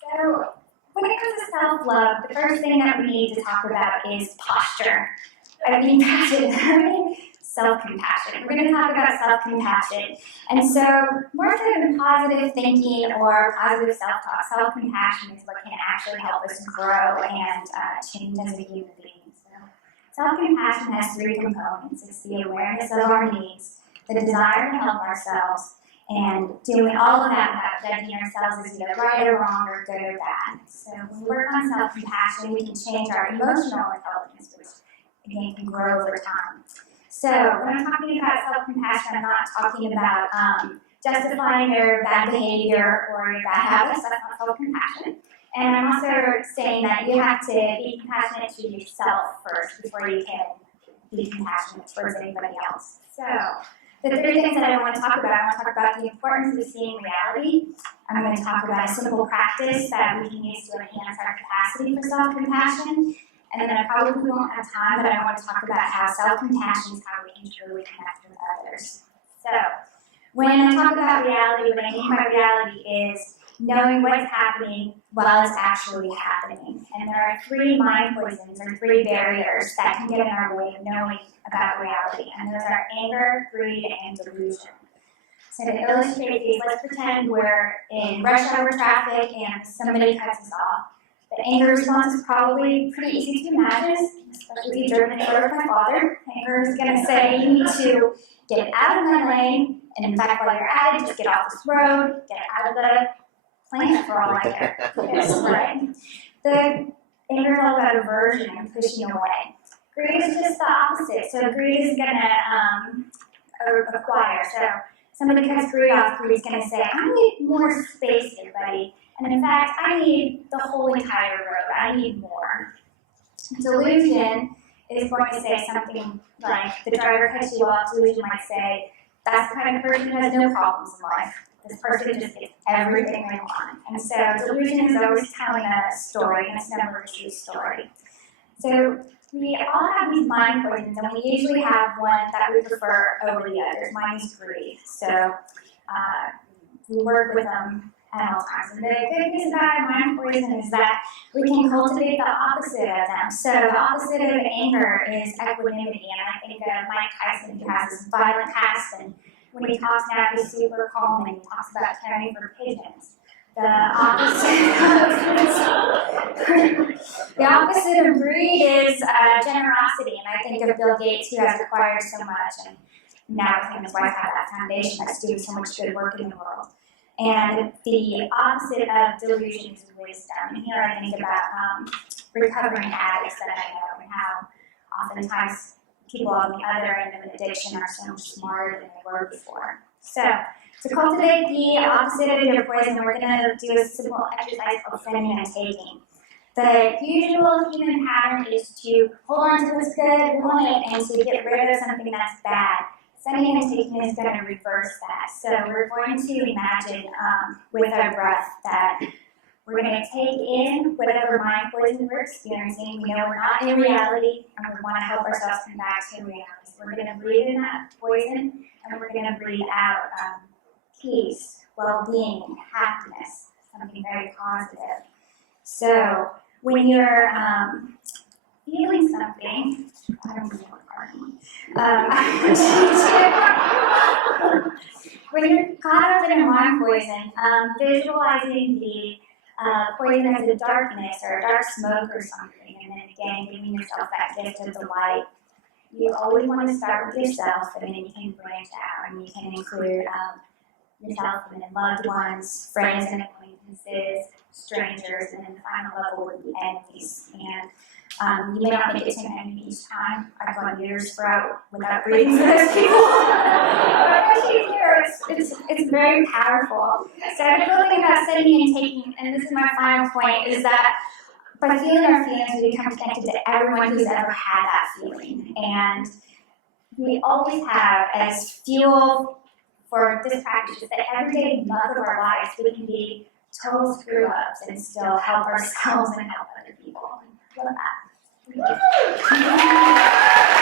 So, when it comes to self-love, the first thing that we need to talk about is posture. Self-compassion. We're going to talk about self-compassion. And so, more so than positive thinking or positive self-talk, self-compassion is what can actually help us grow and change as a human being. So, self-compassion has three components. It's the awareness of our needs, the desire to help ourselves, and doing all of that without judging ourselves as either right or wrong or good or bad. So when we work on self-compassion, we can change our emotional intelligence, which again can grow over time. So when I'm talking about self-compassion, I'm not talking about justifying your bad behavior or your bad habits. That's not self-compassion. And I'm also saying that you have to be compassionate to yourself first before you can be compassionate towards anybody else. So the three things that I want to talk about, I want to talk about the importance of seeing reality. I'm going to talk about a simple practice that we can use to enhance our capacity for self-compassion. And then I probably won't have time, but I want to talk about how self-compassion is how we can truly connect with others. So when I talk about reality, what I mean by reality is knowing what's happening while it's actually happening. And there are three mind poisons or three barriers that can get in our way of knowing about reality. And those are anger, greed, and delusion. So to illustrate these, let's pretend we're in rush hour traffic and somebody cuts us off. The anger response is probably pretty easy to imagine, especially driven over my father. Anger is going to say, you need to get out of my lane, and in fact, while you're at it, just get off this road, get out of the lane for all I care. Right? The anger is all about aversion and pushing away. Greed is just the opposite. So greed is going to acquire. So somebody cuts greed off, greed is going to say, I need more space here, buddy. And in fact, I need the whole entire road. I need more. Delusion is going to say something like, the driver cuts you off. Delusion might say, that's the kind of person who has no problems in life. This person just gets everything they want. And so delusion is always telling a story, and it's never a true story. So we all have these mind poisons, and we usually have one that we prefer over the others. Mine is greed. So we work with them at all times. And the good news about mind poison is that we can cultivate the opposite of them. So the opposite of anger is equanimity. And I think Mike Tyson, who has this violent past, and when he talks now, he's super calm and he talks about caring for pigeons. The opposite of greed is generosity. And I think of Bill Gates, who has acquired so much, and now him and his wife have that foundation that's doing so much good work in the world. And the opposite of delusion is wisdom. And here I think about recovering addicts that I know, and how oftentimes people on the other end of an addiction are so much smarter than they were before. So to cultivate the opposite of your poison, we're going to do a simple exercise called sending and taking. The usual human pattern is to hold on to what's good, want it, and to get rid of something that's bad. Sending and taking is going to reverse that. So we're going to imagine with our breath that we're going to take in whatever mind poison we're experiencing. We know we're not in reality, and we want to help ourselves come back to reality. So we're going to breathe in that poison, and we're going to breathe out peace, well-being, happiness, something very positive. So when you're feeling something, I don't know what when you're caught up in a mind poison, visualizing the poison as a darkness or a dark smoke or something, and then again giving yourself that gift of the light. You always want to start with yourself, and then you can branch out, and you can include yourself and then loved ones, friends and acquaintances, strangers, and then the final level would be enemies. And you may not make it to an enemy each time. I've gone years without breathing for those people. It's very powerful. So the cool thing about sending and taking, and this is my final point, is that by feeling our feelings, we become connected to everyone who's ever had that feeling. And we always have, as fuel for this practice, that everyday month of our lives, we can be total screw-ups and still help ourselves and help other people. I love that. Thank you.